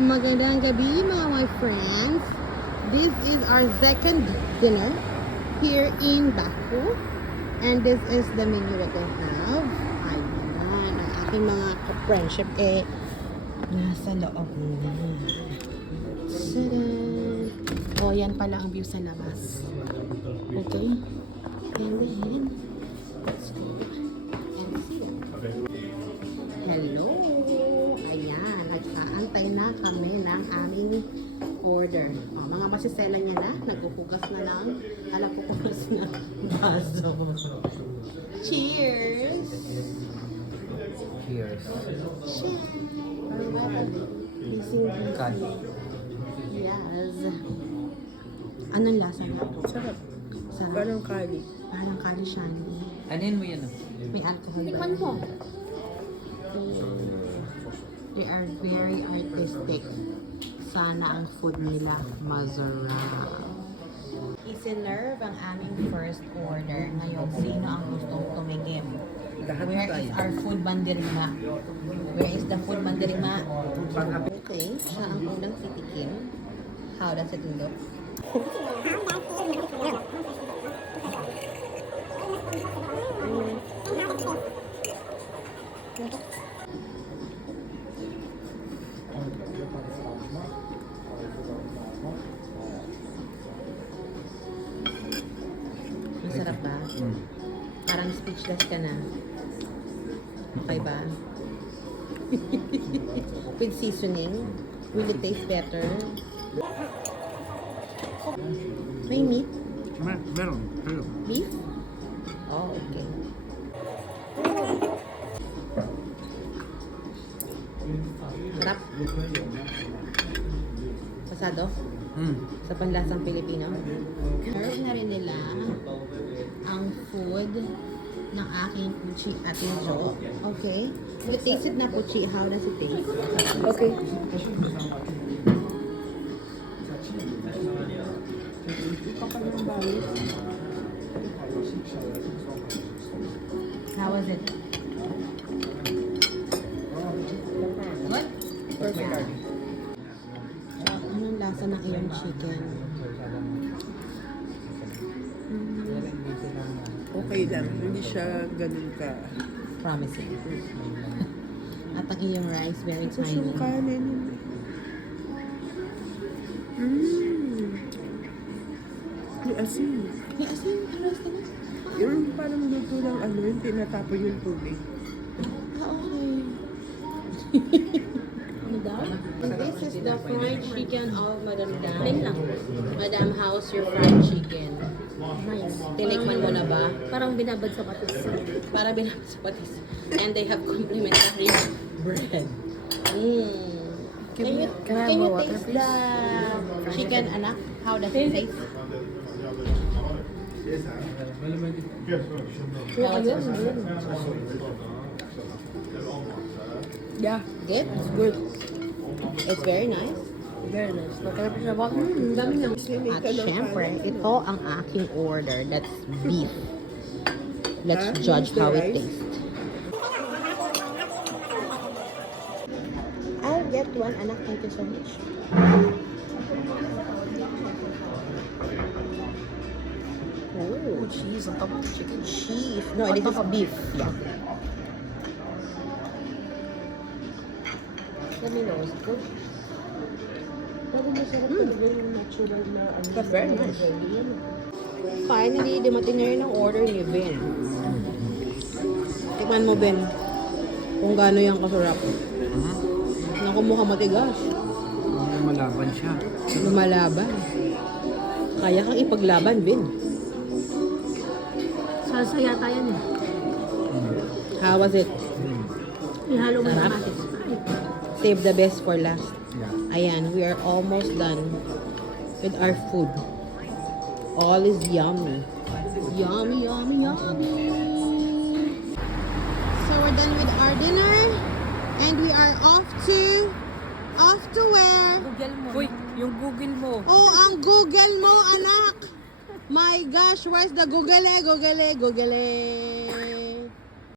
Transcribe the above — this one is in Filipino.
Magandang gabi mga my friends. This is our second dinner here in Baku. And this is the menu that we have. Ayan, ang aking mga friendship nasa loob na. Tadan! Oh, yan pala ang view sa labas. Okay? And then, let's go and see them. Hello! Ayan, nag-aantay na kami ng aming order. Oh, mga masisela niya na, nagpupugas na lang. Pupugas na baso. Cheers! Cheers. Cheers! Kali. Yes. Anong lasa nga po? Sarap. Sarap. Parang kali. Parang kali shani. Anin mo yan? May alcohol. Tikman mo. They are very artistic. Sana ang food nila masarap. Isinerve ang aming first order. Ngayon, sino ang gustong tumigim? Where is our food bandirma? Where is the food bandirma? Okay, siya ang unang titikim. How does it look? Masarap ba? Parang speechless ka na. Okay ba? With seasoning, will it taste better? May meat? Meron. Beef? Oh, okay. Sarap? Pasado? Sa panlasang Pilipino? Serve na rin nila ang food ng aking puchi ating Jo. Okay? You tasted na puchi. How does it taste? Okay. How was it? What? Perfect. Anong lasa ng iyong chicken? Okay lang. Hindi siya ganun ka. Promising. At ang iyong rice, very Tapos tiny. yung kanin. Yung asin. May asin, ang rice ka na? Yung parang luto ng ano, yung tinatapon yung tubig. Ah, okay. This is the fried chicken of Madam Dan. Madam, how's your fried chicken? Nice. Tinikman mo na ba? Parang binabad sa patis. Para binabas sa patis. And they have complimentary bread. Can you taste the chicken, anak? How does it taste? How is it? Yeah. Good? Good. It's very nice. Very nice. Magkala pa siya ba? Dami niyang At syempre, ito ang aking order. That's beef. Let's judge how it tastes. I'll get one, anak. Thank you so much. Oh, Cheese on top of the chicken. cheese. No, this is beef. Yeah. Let me know. Is it good? That's very nice. Finally, dumating na rin ang order ni Ben. Tikman mo, Ben. Kung gaano yung kasarap. Naku, mukhang matigas. Malaban siya. Lumalaban. Kaya kang ipaglaban, Ben. Salsa yata yan eh. How was it? Ihalo mo Sarap. ng patis. Save the best for last. Yeah. Ayan, we are almost done with our food. All is yummy. Yummy, yummy, yummy. So we're done with our dinner. And we are off to where? Google mo. Uy, yung Google mo. Oh, ang Google mo, anak! My gosh, where's the Google? Google.